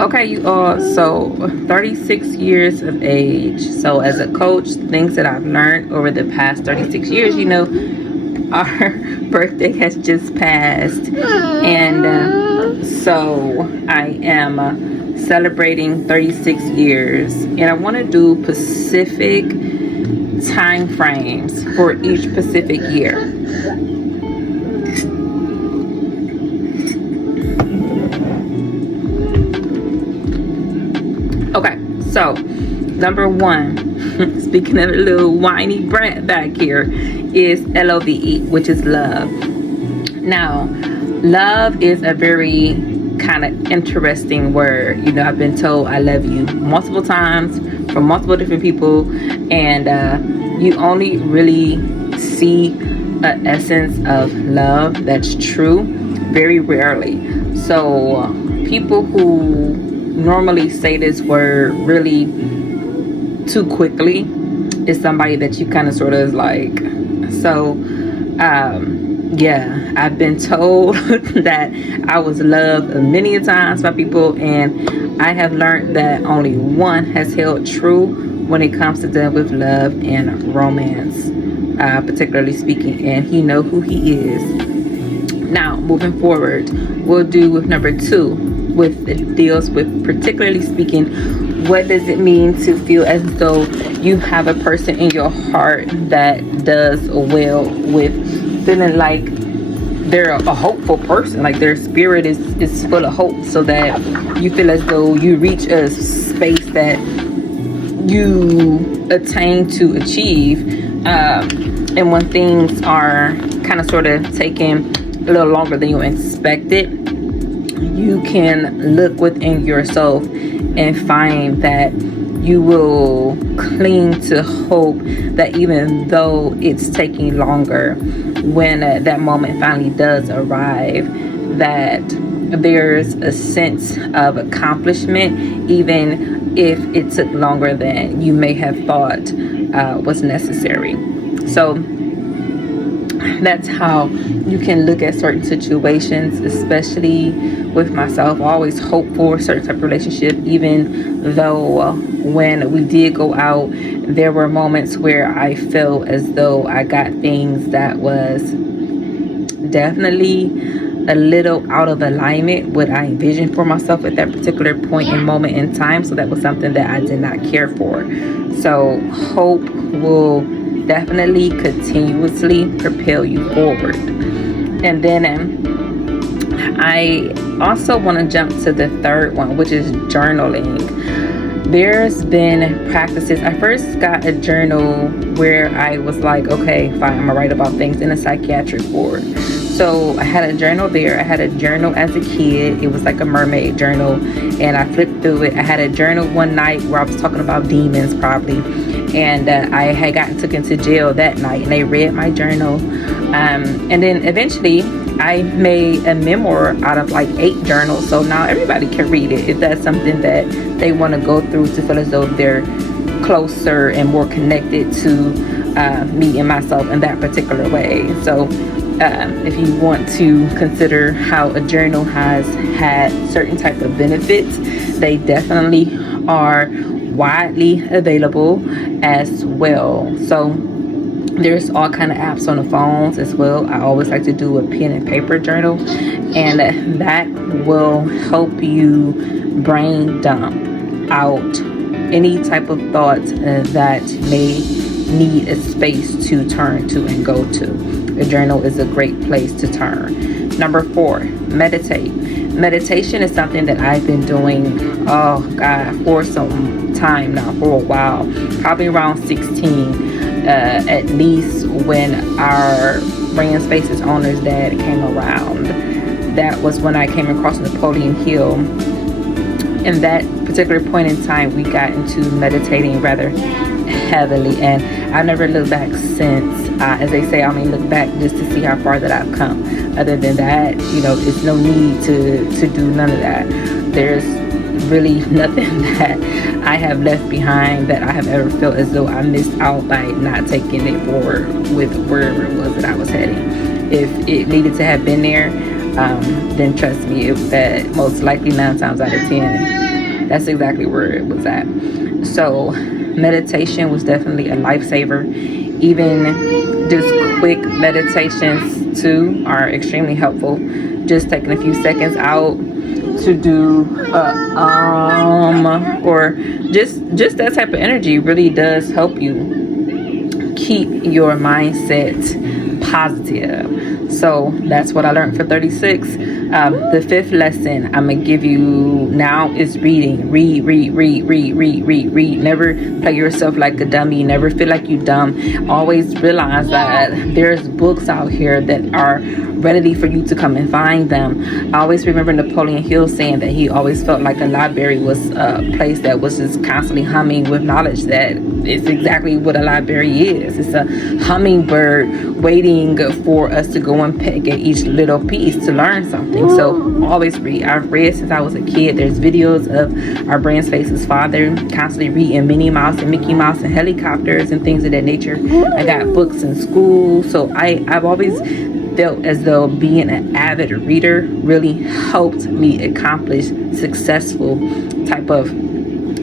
Okay, you all, so 36 years of age. So as a coach, things that I've learned over the past 36 years, our birthday has just passed. And so I am celebrating 36 years. And I want to do specific time frames for each specific year. Okay, so number one, speaking of a little whiny brat back here, is LOVE, which is love. Now, love is a very kind of interesting word. I've been told I love you multiple times from multiple different people, and you only really see an essence of love that's true very rarely. So people who normally say this word really too quickly is somebody that you kind of sort of like. So yeah, I've been told that I was loved many a times by people, and I have learned that only one has held true when it comes to dealing with love and romance, particularly speaking, and he know who he is. Now, moving forward, we'll do with number two, with it deals with, particularly speaking, what does it mean to feel as though you have a person in your heart that does well with feeling like they're a hopeful person, like their spirit is full of hope, so that you feel as though you reach a space that you attain to achieve, and when things are kind of sort of taking a little longer than you expected, you can look within yourself and find that you will cling to hope, that even though it's taking longer, when that moment finally does arrive, that there's a sense of accomplishment, even if it took longer than you may have thought was necessary. So that's how you can look at certain situations, especially with myself. I always hope for a certain type of relationship, even though when we did go out, there were moments where I felt as though I got things that was definitely a little out of alignment with what I envisioned for myself at that particular point and moment in time. So that was something that I did not care for. So hope will definitely continuously propel you forward. And then I also want to jump to the third one, which is journaling. There's been practices. I first got a journal where I was like, okay, fine, I'm gonna write about things in a psychiatric ward. So I had a journal there. I had a journal as a kid. It was like a mermaid journal, and I flipped through it. I had a journal one night where I was talking about demons, probably, and I had gotten took into jail that night, and they read my journal, and then eventually I made a memoir out of like 8 journals. So now everybody can read it if that's something that they want to go through to feel as though they're closer and more connected to me and myself in that particular way. So if you want to consider how a journal has had certain type of benefits, they definitely are widely available as well. So there's all kind of apps on the phones as well. I always like to do a pen and paper journal, and that will help you brain dump out any type of thoughts that may need a space to turn to and go to. A journal is a great place to turn. Number 4, meditate. Meditation is something that I've been doing, for some time now, for a while, probably around 16, at least, when our Brand Spaces owner's dad came around. That was when I came across Napoleon Hill. In that particular point in time, we got into meditating rather heavily, and I never looked back since. As they say, I may look back just to see how far that I've come. Other than that, it's no need to do none of that. There's really nothing that I have left behind that I have ever felt as though I missed out by not taking it forward with wherever it was that I was heading. If it needed to have been there, then trust me, that most likely 9 times out of 10 that's exactly where it was at. So meditation was definitely a lifesaver. Even just quick meditations too are extremely helpful. Just taking a few seconds out to do or just that type of energy really does help you keep your mindset positive. So that's what I learned for 36. The fifth lesson I'm gonna give you now is reading. Read. Never play yourself like a dummy. Never feel like you dumb. Always realize that there's books out here that are ready for you to come and find them. I always remember Napoleon Hill saying that he always felt like a library was a place that was just constantly humming with knowledge. That it's exactly what a library is. It's a hummingbird waiting for us to go and pick at each little piece to learn something. So always read. I've read since I was a kid. There's videos of our Brand Space's father constantly reading Minnie Mouse and Mickey Mouse and helicopters and things of that nature. I got books in school. So I've always felt as though being an avid reader really helped me accomplish successful type of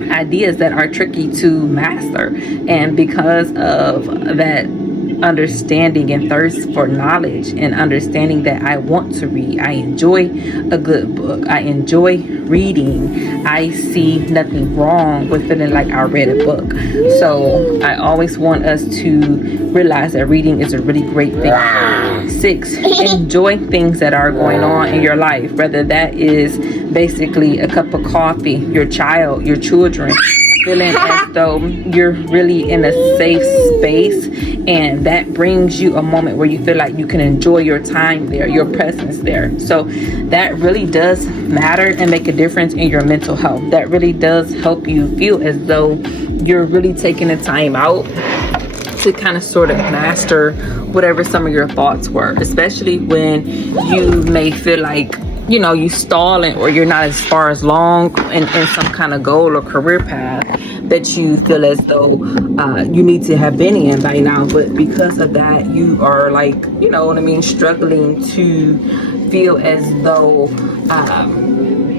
ideas that are tricky to master. And because of that understanding and thirst for knowledge and understanding that I want to read, I enjoy a good book, I enjoy reading, I see nothing wrong with feeling like I read a book. So I always want us to realize that reading is a really great thing. 6, enjoy things that are going on in your life, whether that is basically a cup of coffee, your child, your children, feeling as though you're really in a safe space, and that brings you a moment where you feel like you can enjoy your time there, your presence there. So that really does matter and make a difference in your mental health. That really does help you feel as though you're really taking the time out to kind of sort of master whatever some of your thoughts were, especially when you may feel like, you know, you stalling or you're not as far as long in some kind of goal or career path that you feel as though you need to have been in by now. But because of that, you are like, you know what I mean, struggling to feel as though,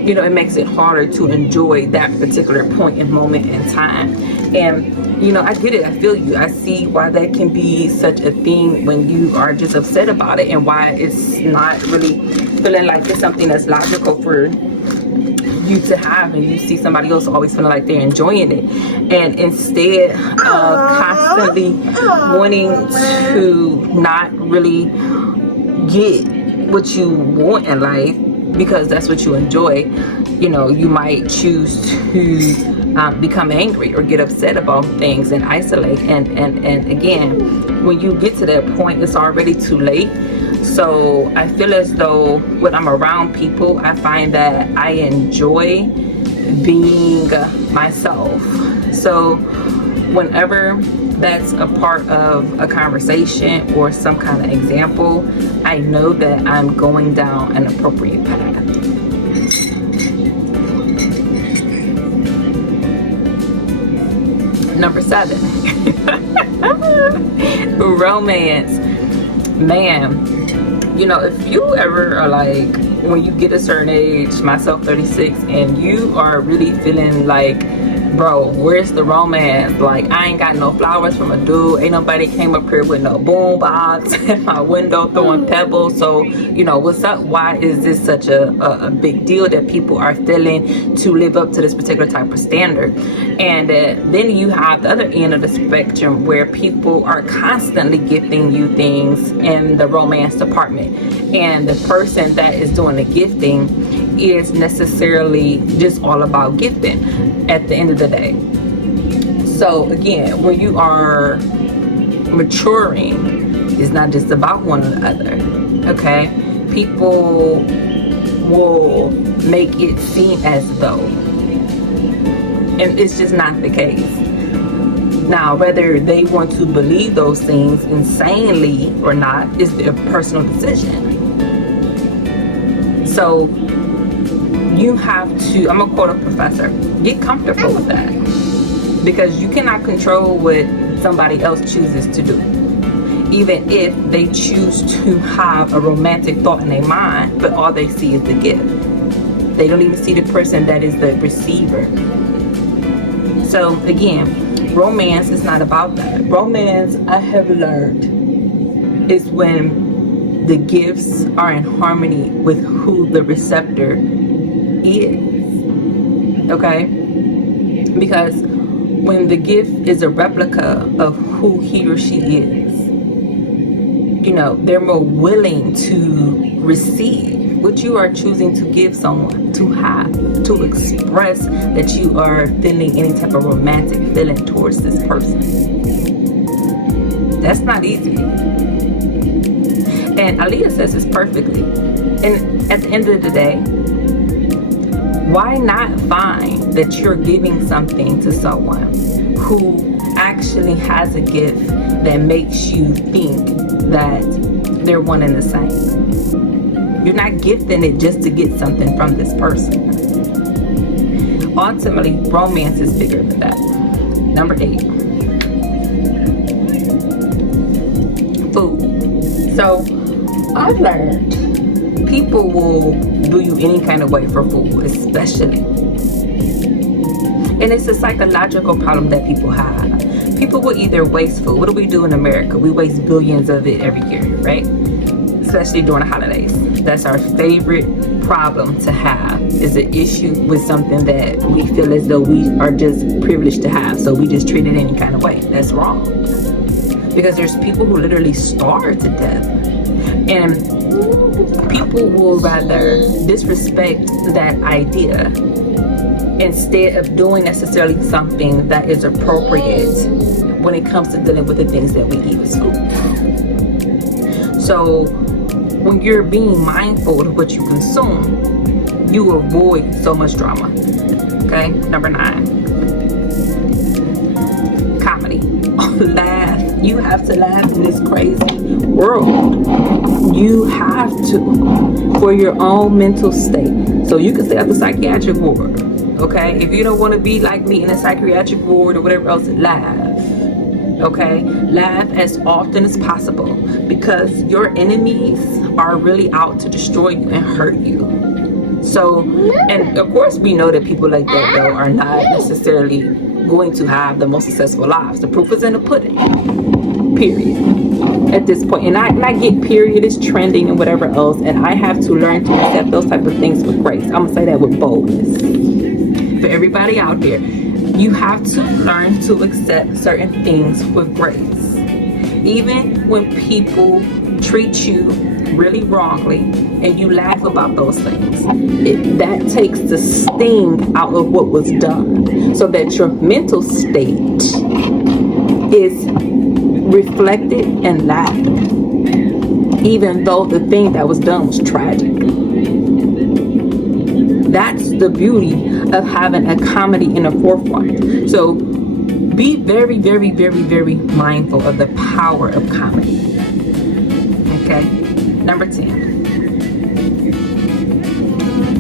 you know, it makes it harder to enjoy that particular point and moment in time. And, you know, I get it. I feel you. I see why that can be such a thing when you are just upset about it, and why it's not really feeling like it's something that's logical for you to have, and you see somebody else always feeling like they're enjoying it. And instead of constantly wanting to not really get what you want in life because that's what you enjoy, you know, you might choose to become angry or get upset about things and isolate. And again, when you get to that point, it's already too late. So I feel as though when I'm around people, I find that I enjoy being myself. So whenever that's a part of a conversation or some kind of example, I know that I'm going down an appropriate path. Number 7, romance. Man, you know, if you ever are like, when you get a certain age, myself 36, and you are really feeling like, bro, where's the romance? Like, I ain't got no flowers from a dude, ain't nobody came up here with no boom box at my window throwing pebbles. So, you know, what's up? Why is this such a big deal that people are feeling to live up to this particular type of standard? And then you have the other end of the spectrum where people are constantly gifting you things in the romance department, and the person that is doing the gifting is necessarily just all about gifting at the end of the day. So again, when you are maturing, it's not just about one another, okay? People will make it seem as though, and it's just not the case. Now, whether they want to believe those things insanely or not is their personal decision. So you have to, I'm gonna quote a professor, get comfortable with that, because you cannot control what somebody else chooses to do, even if they choose to have a romantic thought in their mind, but all they see is the gift. They don't even see the person that is the receiver. So again, romance is not about that. Romance, I have learned, is when the gifts are in harmony with who the receptor is. Okay? Because when the gift is a replica of who he or she is, you know, they're more willing to receive what you are choosing to give someone, to have, to express that you are feeling any type of romantic feeling towards this person. That's not easy. And Aaliyah says this perfectly. And at the end of the day, why not find that you're giving something to someone who actually has a gift that makes you think that they're one and the same? You're not gifting it just to get something from this person. Ultimately, romance is bigger than that. Number 8. Food. So, I've learned people will do you any kind of way for food, especially. And it's a psychological problem that people have. People will either waste food. What do we do in America? We waste billions of it every year, right? Especially during the holidays. That's our favorite problem to have, is an issue with something that we feel as though we are just privileged to have. So we just treat it any kind of way. That's wrong. Because there's people who literally starve to death. And people will rather disrespect that idea instead of doing necessarily something that is appropriate when it comes to dealing with the things that we eat at school. So when you're being mindful of what you consume, you avoid so much drama. Okay, number 9. Comedy. Laugh. You have to laugh in this crazy world. You have to, for your own mental state. So you can stay at the psychiatric ward. Okay, if you don't want to be like me in a psychiatric ward or whatever else, laugh. Okay, laugh as often as possible, because your enemies are really out to destroy you and hurt you. So, and of course we know that people like that though are not necessarily going to have the most successful lives. The proof is in the pudding. Period. At this point, and I get period is trending and whatever else, and I have to learn to accept those type of things with grace. I'm gonna say that with boldness. For everybody out there, you have to learn to accept certain things with grace. Even when people treat you really wrongly and you laugh about those things, that takes the sting out of what was done, so that your mental state is reflected and laughed, even though the thing that was done was tragic. That's the beauty of having a comedy in the forefront. So be very, very, very, very mindful of the power of comedy. Okay, number 10.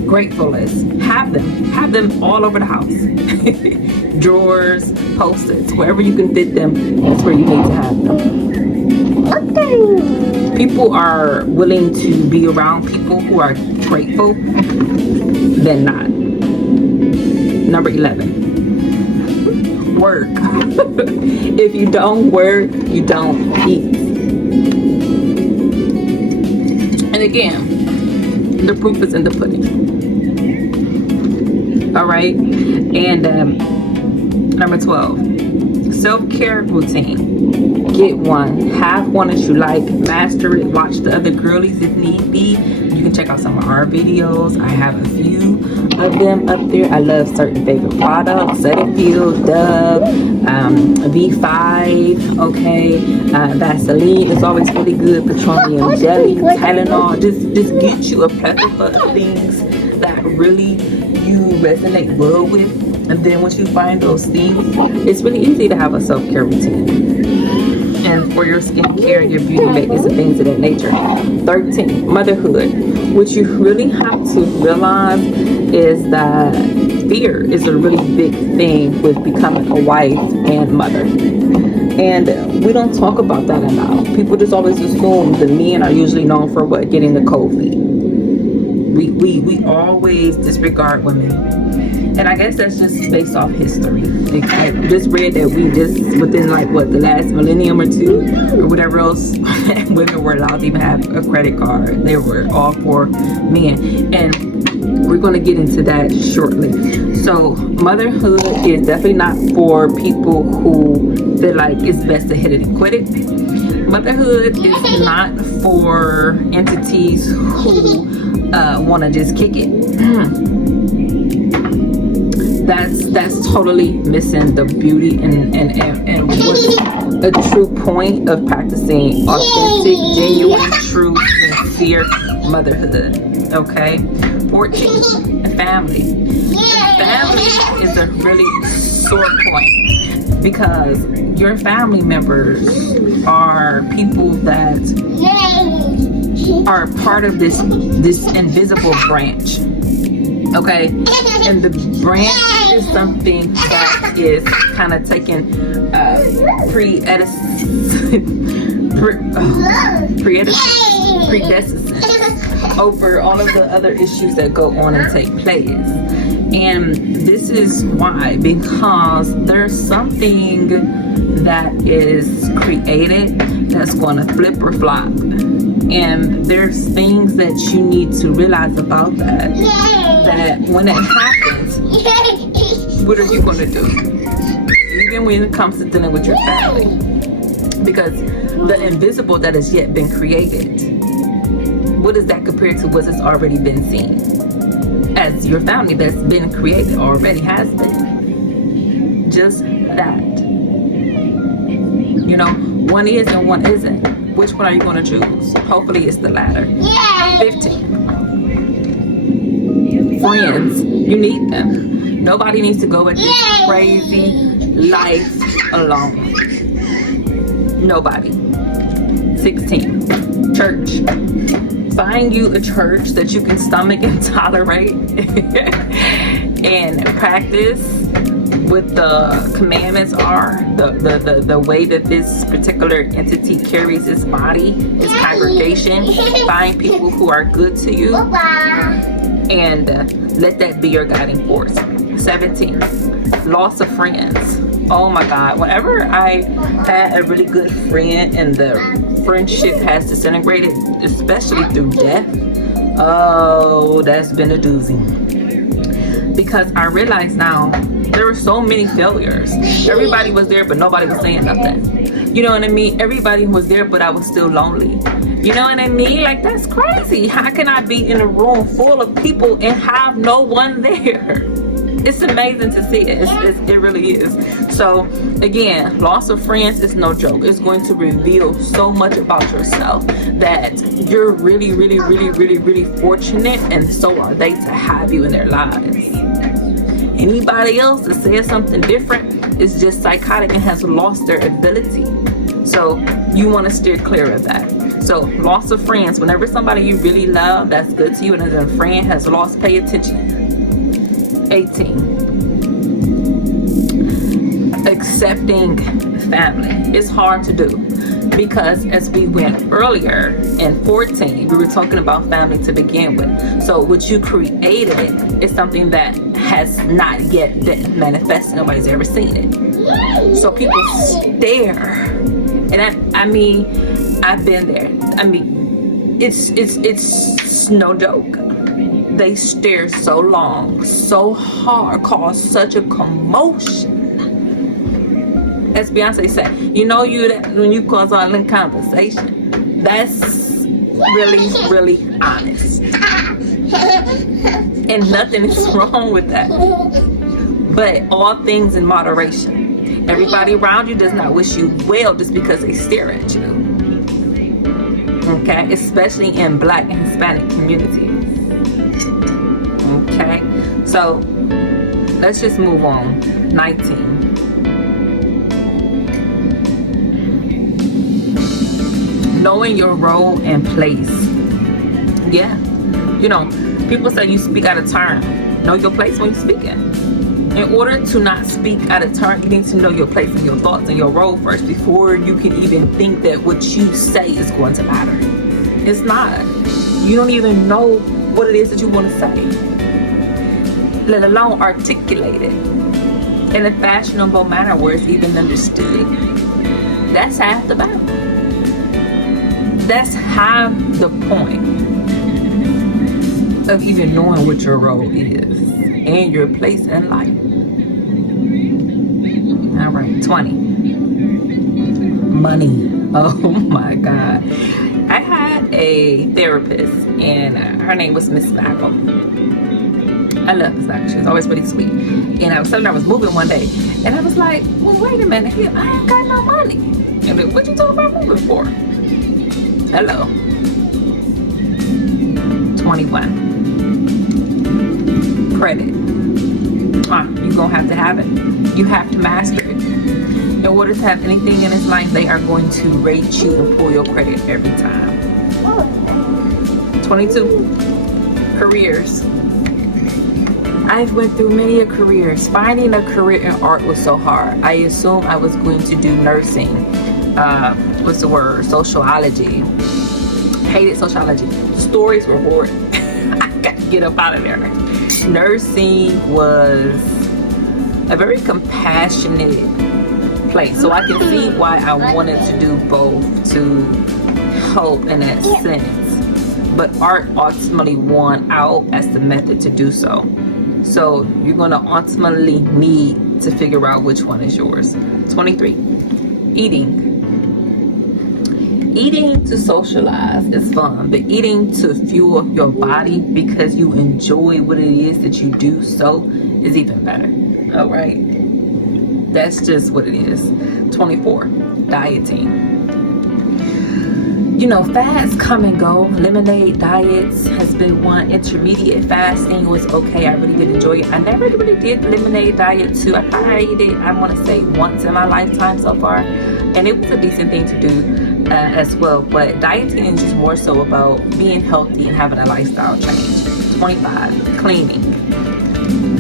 Gratefulness. Have them all over the house. Drawers, post-its, wherever you can fit them, that's where you need to have them. Okay. People are willing to be around people who are grateful than not. Number 11. Work. If you don't work, you don't eat. And again, the proof is in the pudding. All right, and number 12, self-care routine. Get one, have one that you like, master it, watch the other girlies if need be. You can check out some of our videos. I have a few of them up there. I love certain favorite products: Cetaphil, Dove, V5, okay, Vaseline is always really good, petroleum jelly, Tylenol. Just get you a plethora of things that really you resonate well with, and then once you find those things, it's really easy to have a self-care routine. And for your skincare, your beauty maintenance, and things of that nature. 13, motherhood. What you really have to realize is that fear is a really big thing with becoming a wife and mother. And we don't talk about that enough. People just always assume the men are usually known for what? Getting the cold feet. We always disregard women. And I guess that's just based off history. I just read that we just, within like what, the last millennium or two, or whatever else, women were allowed to even have a credit card. They were all for men. And we're going to get into that shortly. So motherhood is definitely not for people who feel like it's best to hit it and quit it. Motherhood is not for entities who want to just kick it. That's totally missing the beauty and what's a true point of practicing authentic, genuine, true, sincere motherhood. Okay. 14, family. Family is a really sore point because your family members are people that are part of this invisible branch. Okay, and the branch is something that is kind of taking predecessors over all of the other issues that go on and take place. And this is why, because there's something that is created that's going to flip or flop. And there's things that you need to realize about that when it happens, what are you going to do? Even when it comes to dealing with your family. Because the invisible that has yet been created, what is that compared to what's already been seen? As your family that's been created already has been. Just that. You know, one is and one isn't. Which one are you going to choose? Hopefully it's the latter. 15. Friends. You need them. Nobody needs to go at this crazy life alone. Nobody. 16. Church. Find you a church that you can stomach and tolerate and practice what the commandments are, the way that this particular entity carries its body, its congregation. Find people who are good to you and let that be your guiding force. 17. Loss of friends. Oh my God, whenever I had a really good friend and the friendship has disintegrated, especially through death, oh, that's been a doozy. Because I realize now there were so many failures. Everybody was there, but nobody was saying nothing. You know what I mean? Everybody was there, but I was still lonely. You know what I mean? Like, that's crazy. How can I be in a room full of people and have no one there? It's amazing to see it. It really is. So again, loss of friends is no joke. It's going to reveal so much about yourself that you're really, really, really, really, really fortunate, and so are they, to have you in their lives. Anybody else that says something different is just psychotic and has lost their ability. So you want to steer clear of that. So loss of friends. Whenever somebody you really love that's good to you and a friend has lost, pay attention. 18. Accepting family. It's hard to do because, as we went earlier in 14, we were talking about family to begin with. So what you created is something that has not yet been manifested. Nobody's ever seen it. So people stare, and I mean, I've been there. I mean, it's no joke. They stare so long, so hard, cause such a commotion. As Beyonce said, you know, when you cause all the conversation, that's really, really honest. And nothing is wrong with that. But all things in moderation. Everybody around you does not wish you well just because they stare at you. Okay? Especially in Black and Hispanic communities. Okay, so let's just move on. 19. Knowing your role and place. Yeah, you know, people say you speak out of turn. Know your place when you're speaking. In order to not speak out of turn, you need to know your place and your thoughts and your role first before you can even think that what you say is going to matter. It's not. You don't even know what it is that you want to say, let alone articulate it in a fashionable manner where it's even understood. That's half the battle. That's half the point of even knowing what your role is and your place in life. All right, 20. Money. Oh my God. I had a therapist and her name was Miss Spackle. I love Miss Spackle. She was always really sweet. And I was telling her I was moving one day and I was like, well, wait a minute here. I ain't got no money. And like, what you talking about moving for? Hello. 21. Credit. You're gonna have it. You have to master it. In order to have anything in this life, they are going to rate you and pull your credit every time. 22. Careers. I've went through many careers. Finding a career in art was so hard. I assumed I was going to do nursing. Sociology. Hated sociology. Stories were boring. I got to get up out of there. Nursing was a very compassionate place, so I can see why I wanted to do both, to help in that sense. But art ultimately won out as the method to do so. So you're going to ultimately need to figure out which one is yours. 23. Eating. Eating to socialize is fun, but eating to fuel your body because you enjoy what it is that you do so is even better. All right. That's just what it is. 24. Dieting. You know, fads come and go. Lemonade diets has been one. Intermediate fasting was okay. I really did enjoy it. I never really did the lemonade diet too. I tried it, I want to say, once in my lifetime so far. And it was a decent thing to do as well. But dieting is just more so about being healthy and having a lifestyle change. 25. Cleaning.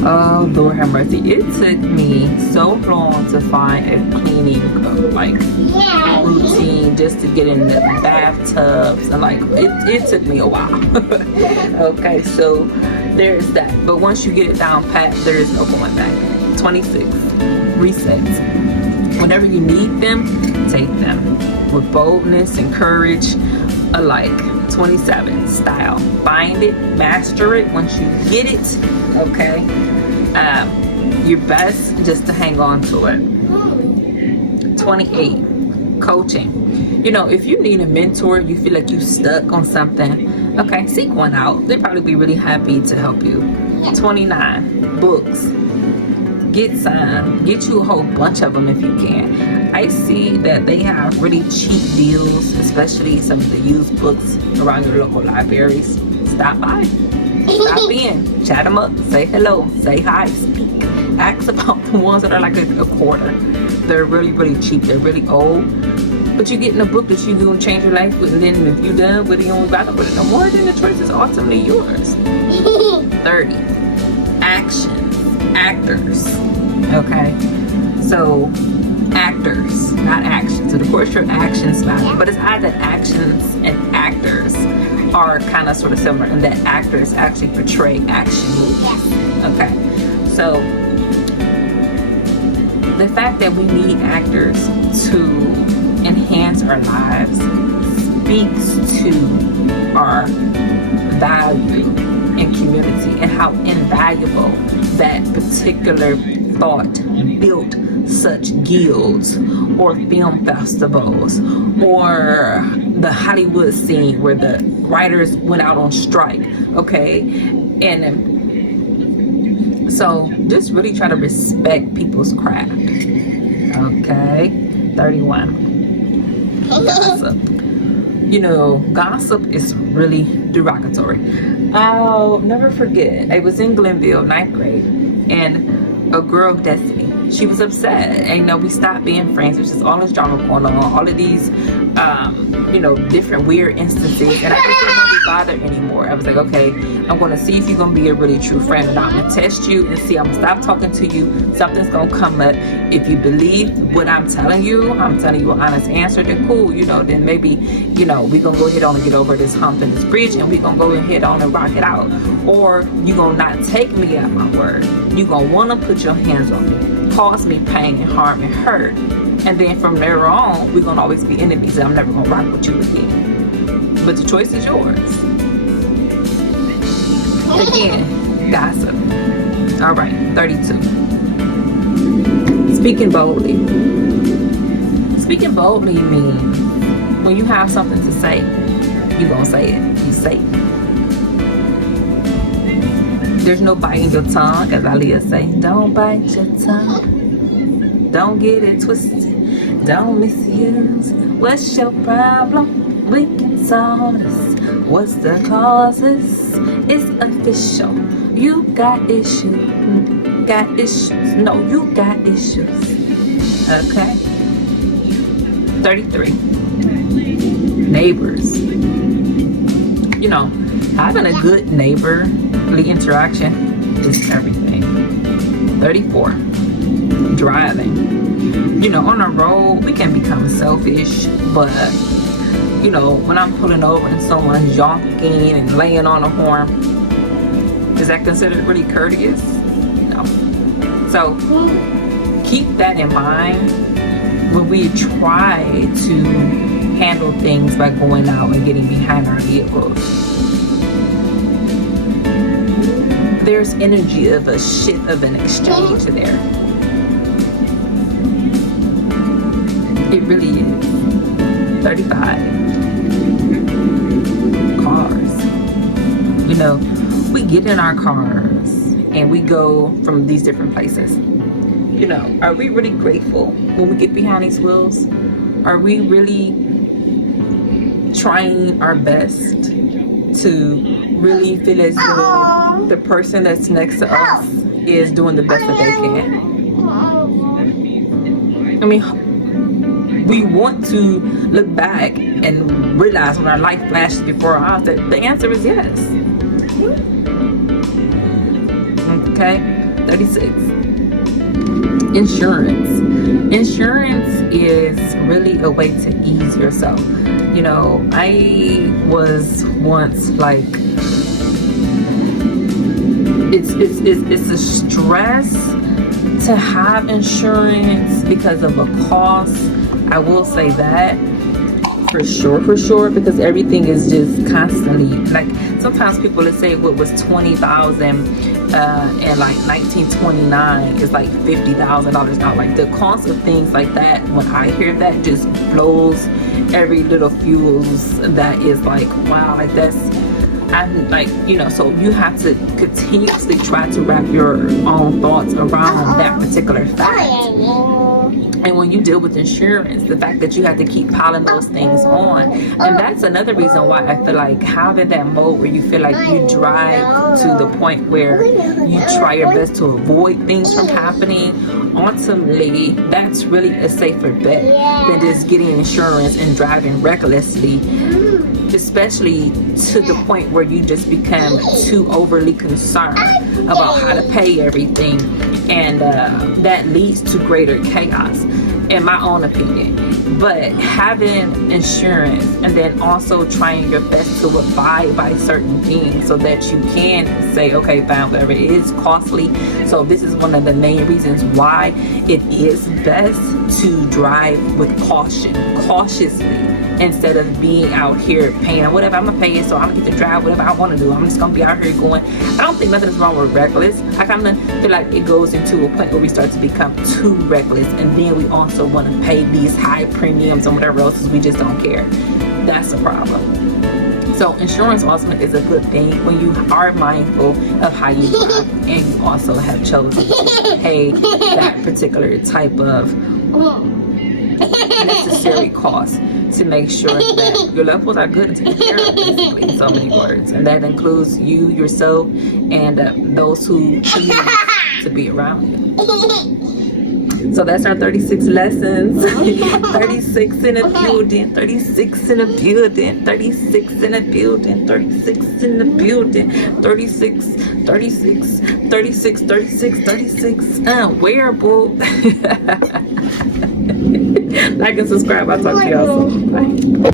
Oh, Lord have mercy. It took me so long to find a cleaning routine just to get in the bathtubs. And it took me a while. Okay, so there's that. But once you get it down pat, there is no going back. 26. Resets. Whenever you need them, take them with boldness and courage alike. 27. Style. Find it, master it. Once you get it, okay, your best just to hang on to it. 28. Coaching. You know, if you need a mentor, you feel like you stuck on something, okay, seek one out. They'll probably be really happy to help you. 29. Books. Get some. Get you a whole bunch of them if you can. I see that they have really cheap deals, especially some of the used books around your local libraries. Stop by. Stop in. Chat them up. Say hello. Say hi. Speak. Ask about the ones that are like a quarter. They're really, really cheap. They're really old. But you're getting a book that you're going to change your life with. And then if you're done with it, you don't bother with it no more, then the choice is ultimately yours. 30. Actions. Actors. Okay. So, actors, not actions. So, of course, your actions matter. But it's odd that actions and actors are kind of sort of similar in that actors actually portray action movies. Okay. So, the fact that we need actors to enhance our lives speaks to our value in community and how invaluable that particular thought built such guilds or film festivals or the Hollywood scene where the writers went out on strike, okay? And so just really try to respect people's craft, okay? 31. Gossip. You know, gossip is really derogatory. I'll never forget, I was in Glenville, 9th grade, and a girl, Destiny, she was upset, and you know, we stopped being friends, which is all this drama going on, all of these you know, different weird instances, and I just didn't want to be bothered anymore. I was like, okay, I'm going to see if you're going to be a really true friend, and I'm going to test you and see. I'm going to stop talking to you. Something's going to come up. If you believe what I'm telling you an honest answer, then cool, you know, then maybe, you know, we're going to go ahead on and get over this hump in this bridge, and we're going to go ahead on and rock it out. Or you're going to not take me at my word. You're going to want to put your hands on me, cause me pain and harm and hurt. And then from there on, we're gonna always be enemies, and I'm never gonna rock with you again. But the choice is yours. Again, gossip. All right, 32. Speaking boldly. Speaking boldly means when you have something to say, you're gonna say it. You say it. There's no biting your tongue, as Aaliyah say. Don't bite your tongue. Don't get it twisted. Don't misuse. What's your problem? We can solve this. What's the causes? It's official. You got issues. Got issues. No, you got issues. Okay. 33. Neighbors. You know, having a good neighborly interaction is everything. 34. Driving. You know, on the road, we can become selfish, but, you know, when I'm pulling over and someone's yonking and laying on a horn, is that considered really courteous? No. So, keep that in mind when we try to handle things by going out and getting behind our vehicles. There's energy of a shift of an exchange there. It really is. 35. Cars. You know, we get in our cars and we go from these different places. You know, are we really grateful when we get behind these wheels? Are we really trying our best to really feel as though the person that's next to us is doing the best that they can? I mean, we want to look back and realize when our life flashes before our eyes that the answer is yes. Okay, 36. Insurance. Insurance is really a way to ease yourself. You know, I was once like, it's a stress to have insurance because of a cost. I will say that for sure, because everything is just constantly, like, sometimes people will say what was $20,000 and like 1929 is like $50,000 now. Like, the cost of things like that, when I hear that, just blows every little fuse. That is like, wow, like that's, I'm like, you know, so you have to continuously try to wrap your own thoughts around that particular fact. And when you deal with insurance, the fact that you have to keep piling those things on, and that's another reason why I feel like having that mode where you feel like you drive to the point where you try your best to avoid things from happening, ultimately that's really a safer bet than just getting insurance and driving recklessly, especially to the point where you just become too overly concerned about how to pay everything, and that leads to greater chaos, in my own opinion. But having insurance and then also trying your best to abide by certain things so that you can say, okay, fine, whatever, it is costly, so this is one of the main reasons why it is best to drive with caution, cautiously, instead of being out here paying whatever. I'm gonna pay it, so I'm gonna get to drive whatever I want to do. I'm just gonna be out here going. I don't think nothing's wrong with reckless. I kind of feel like it goes into a point where we start to become too reckless, and then we also want to pay these high premiums and whatever else, we just don't care. That's a problem. So insurance ultimately is a good thing when you are mindful of how you drive, and you also have chosen to pay that particular type of necessary cost to make sure that your loved ones are good and taken care of, basically, in so many words. And that includes you, yourself, and those who choose to be around you. So that's our 36 lessons. 36 in a building, 36 in a building, 36 in a building, 36 in a building, 36, 36, 36, 36, 36. Where, boo? Like and subscribe. I'll talk to y'all soon. Bye.